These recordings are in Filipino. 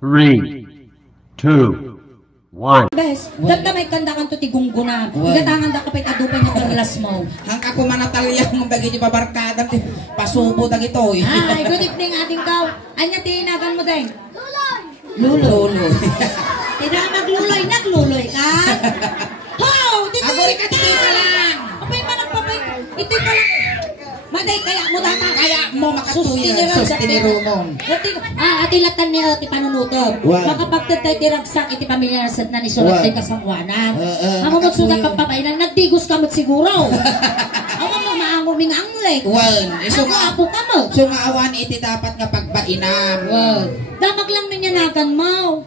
3, 2, 1. Bes, dagda may kanda kan to tigungguna. Igatangan da kapay adupay nga perlas mo. Hangka ko manatalya mong bagi di babarkada pasubo da gito. Ay, good evening ating kaw. Anya tinagan mo din? Luloy. Tidak magluloy, nagluloy ka. How? Agori ka titoy ka lang. Apay man nagpapay. Ito'y ka lang. Maday kaya mo data. Kaya mo makatuya. Sustiniro mo. Ati latan niya ati panunutob. Makapagtatay diragsak iti pamilya nasad na ni sulat tay kasangwanan. Amo magsulat pagpapainan nagdigos ka siguro. Amo mo maango ming angleg. So nga apo ka mo. So nga awan iti dapat nga pagbainam. Damag lang minyanagan mo.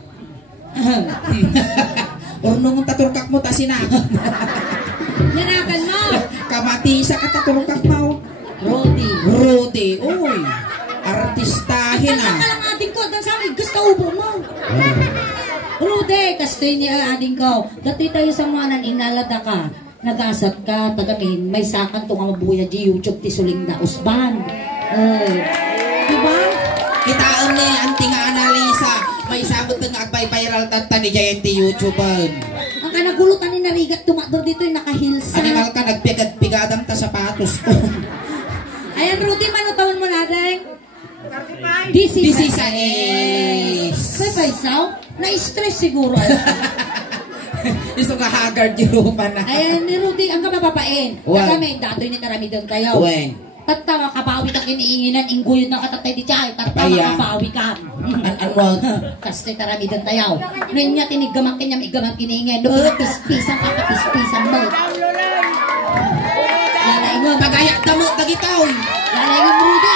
Nung taturkak mo ta sinagan. Yanagan mo. Kamati sa kataturkak mo. Rudy. Uy. Artistahin ah. Ang lang ading ko. Dan sa amin, gusto ubo mo. Rudy, kastoy niya ading ko. Dati tayo sa mga inalada ka. Nag-asat ka, tagamin. May sakan to nga mabuya di YouTube ti suling da usban. Diba? Kitaan ni anti nga analisa. May sabot nga agpay-viral tata ni Giant YouTuber. Ang kanagulutan ni narigat tumakdo dito yung nakahilsa. Animal ka, nagpigad-pigadam ta sapatos ko. Ayan, Rudy, manutawin mo natin. 16. Say pa isaw? Na-stress siguro. Iso ka haggard yung pa na. Ayan, ni Rudy, ang kapapapain. Kami, datoy ni karamidang tayo. Tatawa kabawi ka kiniinginan, ingguyon na katatay di chay. Tatawa kabawi ka. Ano? Kasi karamidang tayo. Noon niya tinigamak kanyang igamak kiniingin. Doon pispisan ka, pispisan mo. Lalaingon. Pagaya damo dagitaw. Lalaingon, Rudy.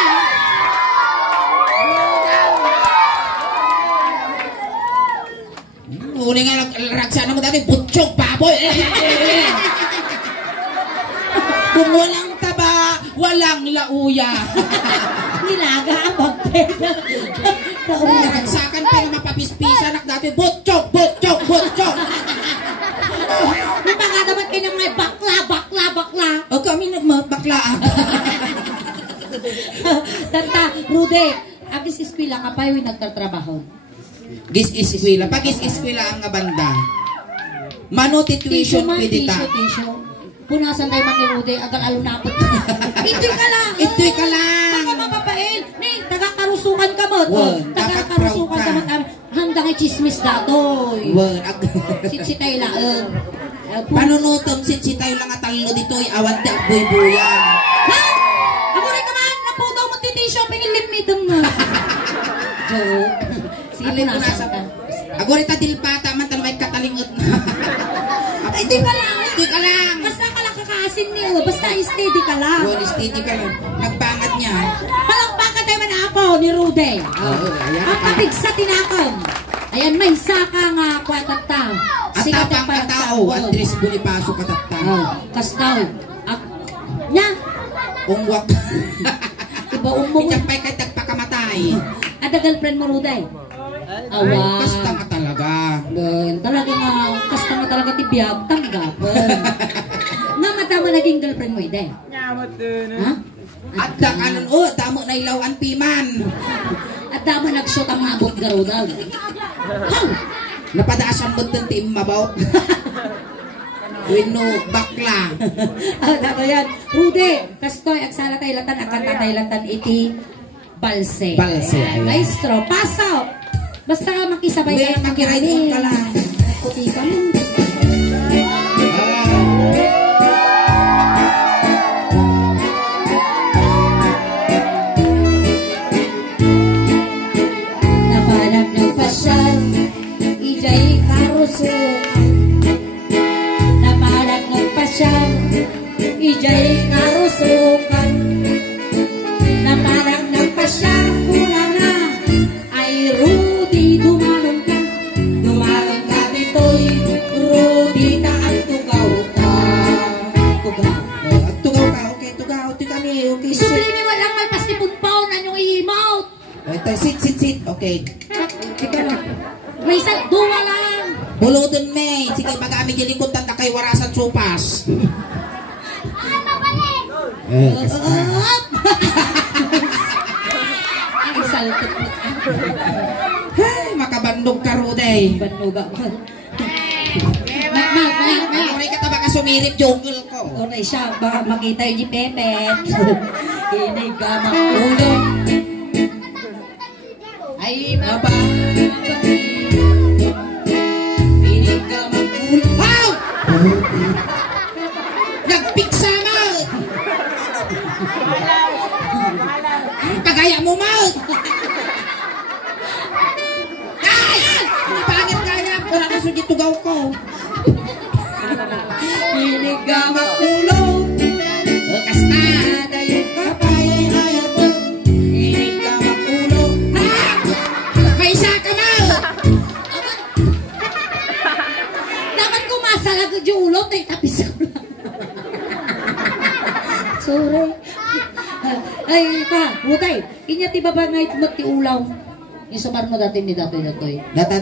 Uli nga ragsana mo dati, butsyog baboy. Kung walang taba, walang lauya. Nilaga ang magpena. Ragsakan pa yung mapapispisan ak dati, butsyog. May mga dapat kayo may bakla. O kami nagmabakla. Tanta, Rudy, agis ispila ka pa yung nagtatrabaho. Gis-iskwila. Pag-gis-iskwila ang nga banda. Mano tuition pwede ta. Punasan tayo man ni Rudy, agal alunapot. Ito'y ka lang. Baka mapapain. Ning, taga-karusukan ka mo. Taga-karusukan ka mo. Hanggang chismis datoy. Sitsitay lang. Panunutom sitsitay lang at talo dito'y awan te buy-buya. Ha? Ako rin naman. Napudaw mo titi-shopping ilimidong mo. Joke. Sige, punasan ka. Ako rin tadilpata man tanong ay katalingot na. Ito'y ka lang. Basta ka lang kakaasin niyo. Basta steady ka lang. Steady ka lang. Nagbangat niya. Palakpakan tayo man ako ni Rudy. Kapapig sa tinakam. Ayan, may saka nga kwatata. Atapang katao. Andres Bonifacio katata. Kastaw. Nya. Ungwak. Iba umong. Itampay kay tagpakamatay. Ada girlfriend mo, Rudy? Awa. Kasta nga talaga. Talaga nga. Kasta nga talaga tibiyag. Tanggap. Nga mata mo naging girlfriend mo, Ide? Ha? At da kanon damo na ilaw ang piman. At damo nag-shoot ang mabot garo daw. How? Napadaasan mo din ti mabaw. Wino bakla. Dato yan. Rudy, kastoy, agsala tayo latan, akan tatay latan iti balse. Maestro, pasok. Basta makisabay kayo makiride ka lang. Puti ka lang. Napanap ng pasyal, ijay karusukan. Napanap ng pasyal, ijay karusukan. Napanap ng pasyal, kuna na ay Rudy, dumalong ka dito'y Rudy na ang tugaw ka. Tugaw ka, okay, tugaw, tikani, okay. Sublimi mo lang malpas ni Punpaw na yung i-emote. Ito, sit, okay. Ika lang. May isang duwa lang. Bulodon me, sige pag-ami gilikot na kay warasan supas. Ay, saltot mo. Hey, makaban Ay. Banuga ko. Maya. Uray ka taba ka sumirip jungle ko. Uray siya, baka makita yung Pepet. Inig ka makulo. Ay, inig ka makulo. Wow! Nagpiksa mo! Pagaya mo mo! Ay! Pangit kaya! Wala na sugit tugaw ko. Inig ka makulo. Kasta! Kapay ay ako. Inig ka makulo. Ha! May isa ka mo! Dapat kumasalag yung ulot eh. Tapis ko lang. Sorry. Ay, pa, butay. Inya ti baba nga itmot ti ulaw. Yung sumar mo dati ni dati. Data.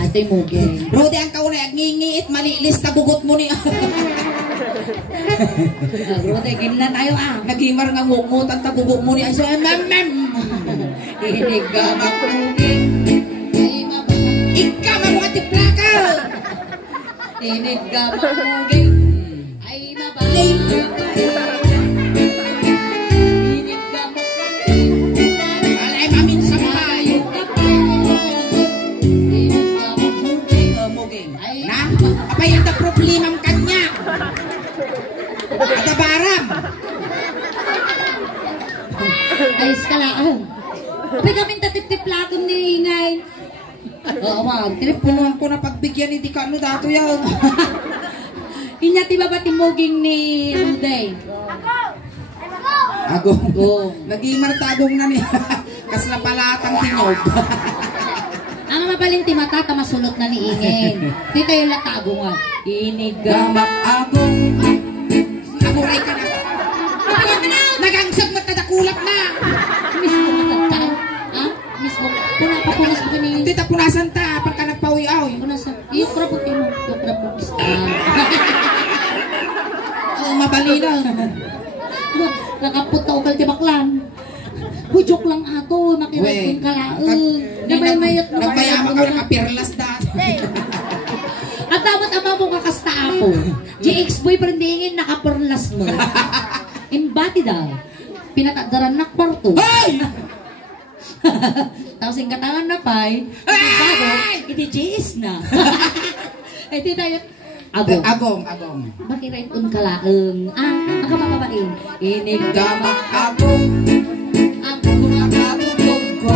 Ate mo, gay. Rodi ang kaunay, ngingiit, malilis ka bugot mo ni. Butay, ganyan na tayo ah. Nagimar nga ngungutan ta bugot mo ni. Ay, so, Inig ka makuging. Ay, mababa. Ika, mga tiplaka! Inig ka makuging. Ay, mababa. Inig ka makuging. Alay, mamin sa mayo. Inig ka makuging. Muging. Ay, Na, apay ang problema ang kanya. Ada baram. ayos ka lang. Kapag kami tatip-tiplakon ni Ingay. Oo, mag. Punuan ko na pagbigyan ni di ka ano dato yan. Inyati ba ba timuging ni Ruday? Agong. Oo. Nagimar tagong na niya. Kasla palatang tinyog. Ang mapaling timata, masulot na ni Ingen. Dito yung latago nga. Inigamak. Gamak agong. Amuray ka na. Nagangsag matadakulap na. Mismo matata. Ha? Mismo. Punas mo ni... Tita punasan ta. Pag ka nagpawi-aw. Punas. Yung krabot mo. Yung krabot. Oo, mabali na. Nakapot na ukal tibaklan. Bujok lang ato. Makinig kong kalaang. Namaymayat mo. Nagmayama ka nakapirlas dati. At dapat ama mo kakasta ako. GX-boyfriend dingin nakaperlas mo. Imbati daw. Pinatadaran na kwarto. Hoy! Tapos yung katangan na pa'y. Bago, hindi GS na. Ay, di tayo. Agong. Makirait un kalaang. Ang kamababain. Inig Gamak agong. ang kumakabugot ko.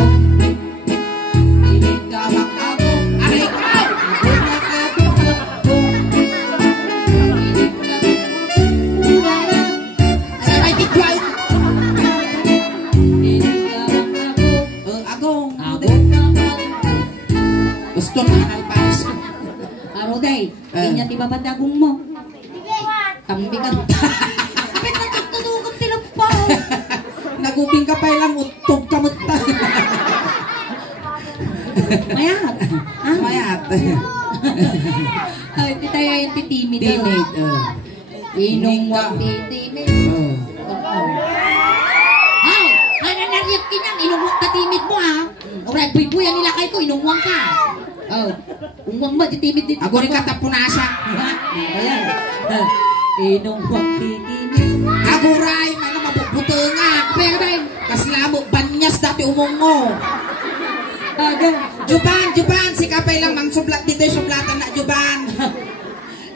Inig gamak agong. Aray ka! Saray di kwal. Agong. Gusto na analpas. Aroday, inya ti babadagong mo. Tambi ka. Kapit na tutulungan tilampaw. Nagubing ka pa ilang utog kamutay. Mayat. Mayat. Ay, di tayo yung titimid. Timid. Inong wag titimid. Ay, nanariyap kinang, inungwang katimid mo ha. Oray, buy-buyan nila kayo ko, inungwang ka. Oh, ungwang ba, titimid dito. Ako rin katapunasa. Ayan. Inungwang titimid. Aguray, mana mabubuto nga. Pero ba, Kaslamo, banyas dati umong mo. aga. Juban, si kapay lang mang sublat dito yung sublatan na Juban.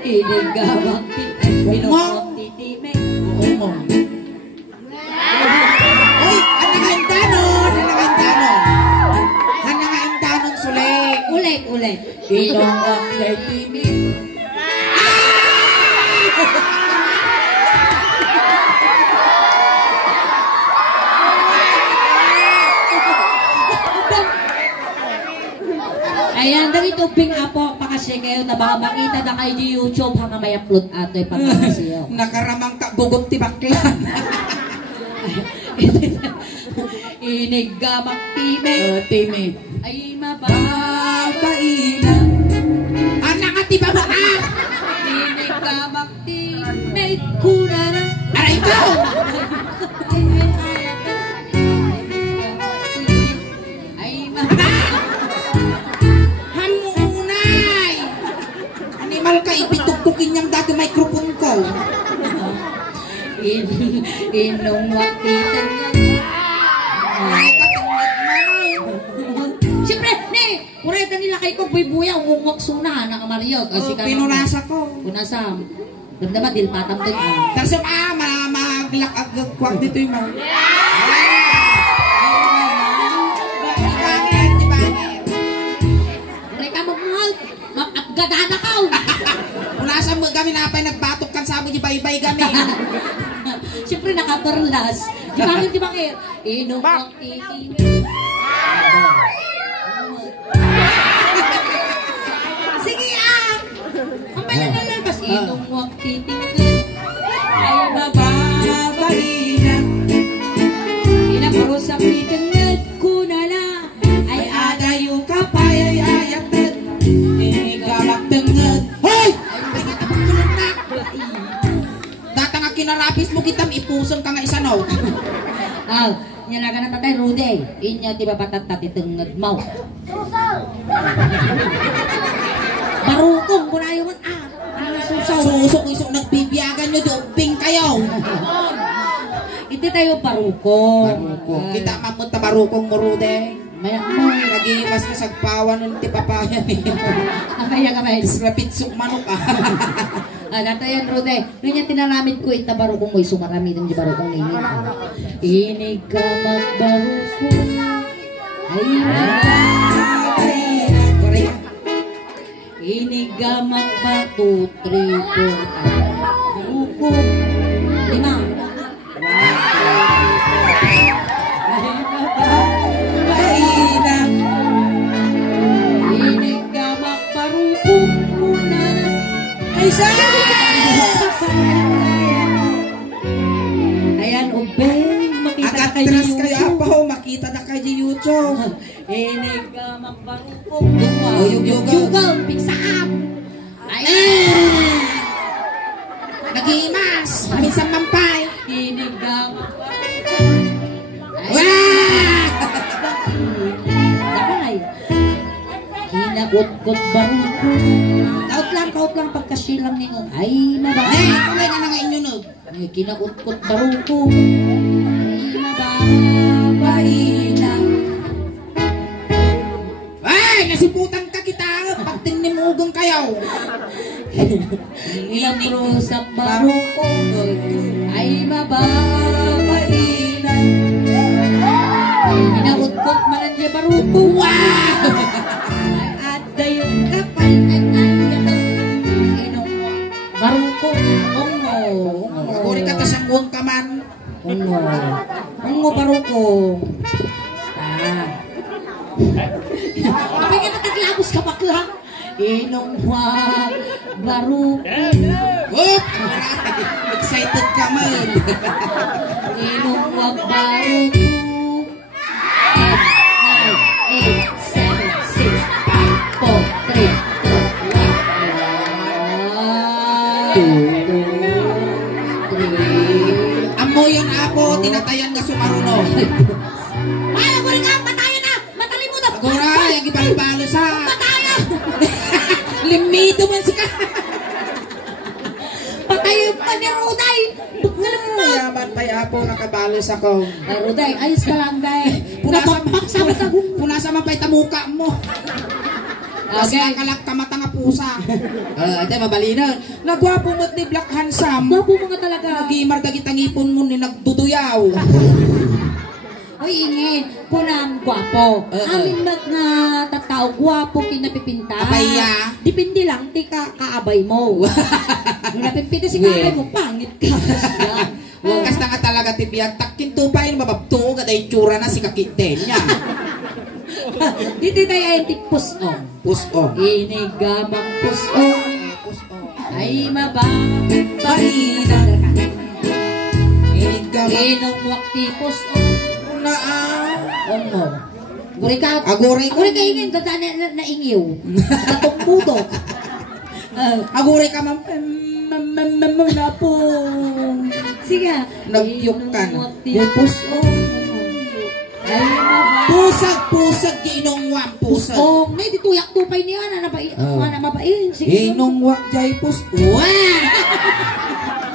Inungwang titimid. Inungwang titimid. Umong. Uy, ang nangaindanon. Ulit. Inungwang titimid. Ayan, dali tubing apo, pakasya kayo na baka makita na kayo di YouTube hanga may upload ato yung pagkakasiyo. Nakaramang ka bugog ti baklan. Inig gamak timid. Timid. Ay mababaina. Anak nga ti baba ah! Inig gamak timid. Kuna na. Aray ko! Ay mababaina. Inong wakitan nga. Ay, katungit man. Siyempre, ne, kureta nila kay ko, buy-buya, umungwak suna, nakamariyog. Pinunasa ko. Punasam. Damdaman, dilpatam din. Tapos maglakag-kwak dito yung mga. Kureta magmahal, mag-apgadana ka. Punasa mo kami na pa nagbatok kan sa mo di baybay kami. Siyempre, nakabarlas. Di bakit? Inong wakitin. Sige ang palalabas itong wag titingin ay mababalina inaparosak titingin ko na lang ay adayo kapay ay ayatid inigalak tenged Hoy! Datang nga kinarapis mo kitam ipuson ka nga isa no. Nya na tatay Rudy inya tiba patatati tenged mau barukong ko na yung Susok isok nagbibiyagan nyo dobing kayo. Ito tayo parukong. Kita mamut na barukong mo Rude. Mayak mo. Nag-iwas ka sagpawan ng tipapaya niya. Amaya ka ba? Rapitsok manok ah. Dato yan Rude. Ganyan tinalamit ko ita barukong mo sumarami ng barukong nini. Inig ka magbarukong. Inigamak ba 2, 3, 4 Barukong 5 Inigamak barukong muna ay sa ayan ubeng makita kayo Agatras kayo apaw makita na kayo di YouTube. Inigamak barukong Yugal piksam Nagimas Minsan mampay Inigamak Damay Kinakot-kot barukong Kaut lang pagkasilang ningon ay mabay Kulay nga na nga inyo no. Kinakot-kot barukong ay mabay lang Nasiputan ka kita pagtin ni Mugong kayo. Inaprosak barukong ay mababainan Inaut-kot manan niya barukong at dayon kapal at inong barukong ongo Kuri ka tas ang buong kaman. ongo barukong Kapag ka nataglabos ka bakla Inong wag barukong Excited ka man. Inong wag barukong 9, 8, 7, 6, 5, 4, 3, 2, 1 Amo yun apo, tinatayan nga sumaruno. Ay, ako rin ka, matayan na! Matalimutan! Agora, yung ipalipalo sa... Matayan! Limito man si ka. Patayin pa ni Ruday! Mayaman pa apo, nakabalos ako. Ruday, ayos ka lang, day. Napapaksa mo sa Punasa man pa'y tamuka mo. Kasi Okay. nakalag ka mata nga pusa. Ate, mabalina. Nagwapo mo't ni Black Handsome. Gwapo mga talaga. Nagimar dagit ang ipon mo ni nagduduyaw. Ay, ingin. Kunang gwapo. Amin ba't nga tatao gwapo kinapipinta? Abaya. Dipindi lang, ti ka kaabay mo. Nung napipinta si kaabay mo, pangit ka. Kasta nga talaga tibiyag. Takin tupain, mababto ka dahil tsura na si kakiten niya. Dito tayo ay tikpusong. Pusong. Inigamang pusong. Ay mababalinan. Inong wakti pusong. Ongo. Guri ka. Aguray Guri ka ingin. Ganda na ingiw. Katong budok. Aguray ka mam. Na po. Sige. Nagyok ka na. Inong wakti pusong. Ay mababalinan. Pusag, ginongwang pusag. Oh, may dituyak tupay niya na mabain. Sige. Inong wak jay pus.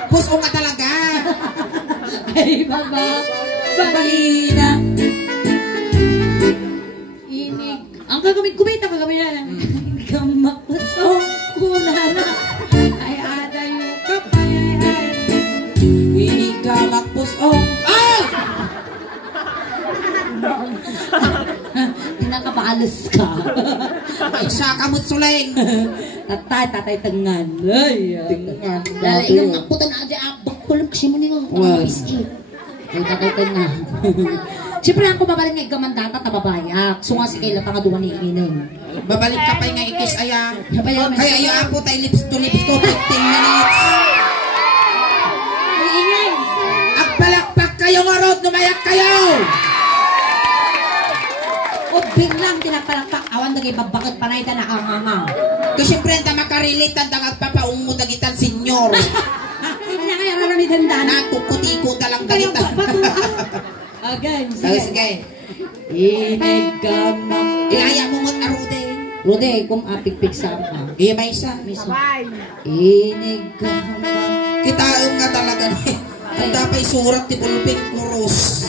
Pusong ka talaga. Ay, baba. Bagina. Inig. Ang gagamit kumita, kagabi na. Gamakasok ko na na. Ay, adayo ka pa. Inig ka magpusong. Ah! Tinakapaalas ka. Ay, sa kamot suleng. Tatay tengan. Ay, Tengan. Dala ingat ngaputan aja abak kulim kasi mo nino. Ay, tatay tengan. Siyempre ako mabalin nga igamandata tababayak. Sunga si Kayla nga duwa ni Ininong. Babalik ka pa nga ikis aya. Nabayaw, Kaya iyo apo tayo lips to 15 minutes. Ay, ingay. Agbalakpak kayo nga road, numayak kayo! O biglang tinapalakpak. Awan nagay babakot panay ta nakanganga. Kasi siyempre ta makarelate ang papaung mo dagitan senyor. Hindi na kaya raramitan daan. Natukuti-ko talang Kaya dagita. Again, Sige. Inig ka mag... Ilaya mo ngot arude. Rude, kung apik-pik sa ka. Iya may isa. Inig ka mag... Kitaong nga talaga ni. Ang dapay surat ti pulping kurus.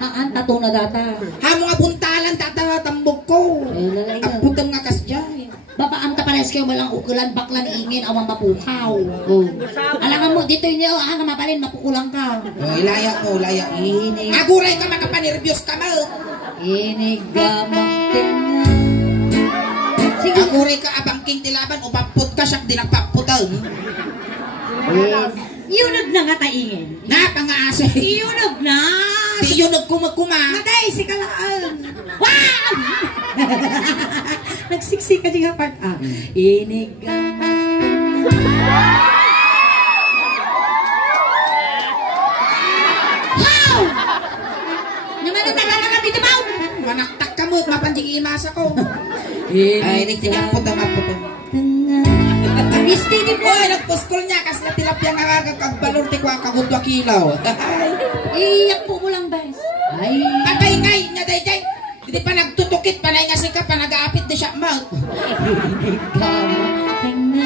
Aan, tato na data. Ha mga buntalan tatawa tambog ko. Eh, lalay nga. Ang putang nga kasjay. Babaan ta pares kayo walang ukulan, baklan ingin, awang mapukaw. Oh. Alangan mo, dito yun yung nga mapalin, mapukulang ka. Oh, ilaya mo. Inig, Aguray ka makapanervyos ka mo. inig ka magtinga. Sige. Aguray ka abangking tilaban o paput ka siyak din ang paputaw. Yunog na nga taingin. Napangase. Yunog na! Di yun nagkumagkuma. Matay, si Kalaan! Wow! Nagsiksik ka dyan part A. Inig ka. Wow! Naman ang tagal na dito, Mau! Manaktak ka mo, mapanjing imasa ko. Inig Ay, nagsigang putang aputang. Misti ni po! Uy, nagpuskol niya, kas na tilapia nga kagbalor ti ko ang kagudwa kilaw. Iyak po mo lang, guys. Ay! Patay ngay, nga day day. Hindi pa nagtutukit, panay nga sika, pa nag-aapit di siya mouth. Inig ka magtinga.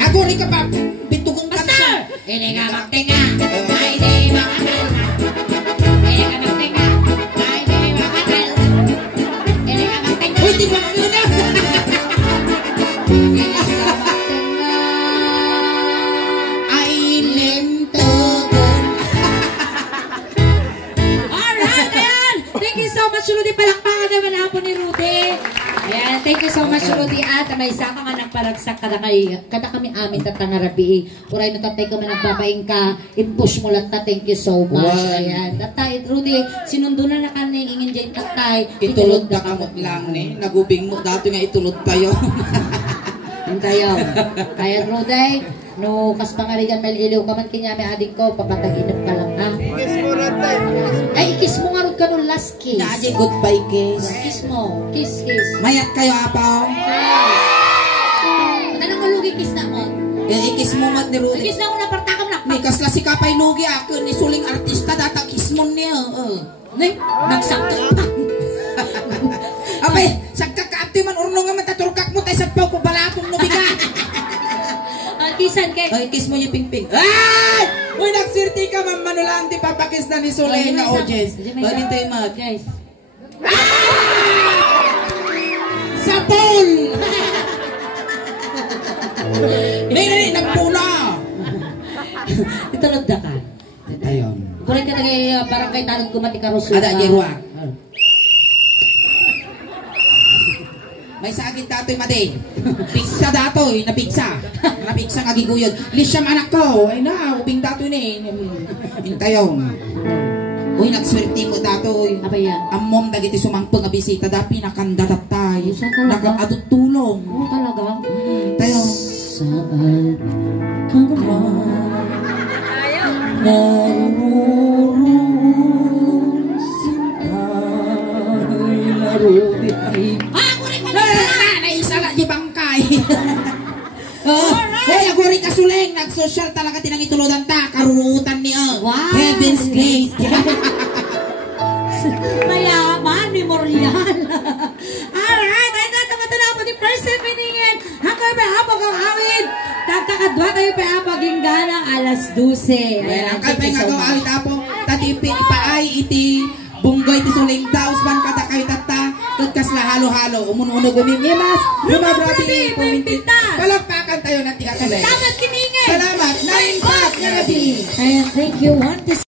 Aguri ka pa, bintugong ka na siya. Inig ka magtinga. Ay, di makakal. Inig ka magtinga. Ay, di makakal. Inig ka magtinga. Uy, di ba yun na? Inig ka magtinga. Ay, limtugon. Alright, ayan. Thank you so much, Rudy. Palakpakan naman hapon ni Rudy. Ayan, thank you so much, Rudy. At may isa kang anak paragsak kada kami amin tatanarabi. Uray no tatay ka man nagbabaing ka, i-push mo lang ta. Thank you so much. Wow. Ayan. Tatay, Rudy, sinundo na kanin ingin dyan tatay. Itulod na kamot lang ni. Nagubing mo dati nga itulod tayo. Hintayaw. Kaya Rudy, no kas pangarigan may iliw ka man kinyami adik ko, papataginap ka lang ha. Ay, ikis mo nga rin ka nung last kiss. Naadi goodbye kiss. Kiss mo. Kiss, kiss. Mayat kayo apaw. Anong malugi kiss na mo? Ikis mo mat ni Rudy. Kiss na ako na partakam na. Ni kasla si kapay nugi ako ni suling artista data kismon niya. Nay, nagsakit pa. Abay, sagka kaapti man urno nga mataturkak mo tayo sa pao ko balakong nubiga. Kisan kay. Ay, kiss mo yung ping-ping. Ay! Uy, nagsirti ka, ma'am. Manulang, di papakis na ni Sulay na audience. Banin tayo mag. Guys. Sapol! Nini, nagpula! Itulog na ka. Ayun. Kulit ka na kay barangay tanong kumati ka Rosu. Ada, Jerwa. May sakit dato'y madi. Pigsa dato'y, napigsa. Napigsa nga giguyod. Lisyam anak ko. Ay na, ubing dato'y ni. Intayon. Uy, nagswerte mo dato'y. Apa yan? Amom dagiti sumangpong nga bisita. Dapi nakandatatay. Saan ka lang? Nakaadot tulong. Oo talaga. Tayo. Saan ka man narurun sinta talaga tinang ituludan ta, karurutan ni Wow. Heaven's Gate. Mayaman, memorial. Alright, ay natamata na po ni first evening. Hanggang may hapag ang awit. Nagkakadwa tayo pa hapaging ganang alas 12. Well, ang kalpay nga gawa awit apo, tatipi ipaay iti bunggay ti suling daos man kada kay tata, tutkas la halo-halo, umununog umimimas, lumabrati, pumintinta. Palakpakan tayo ng tiga kalay. Salamat kiningin. Salamat, 9 pack, And thank you, one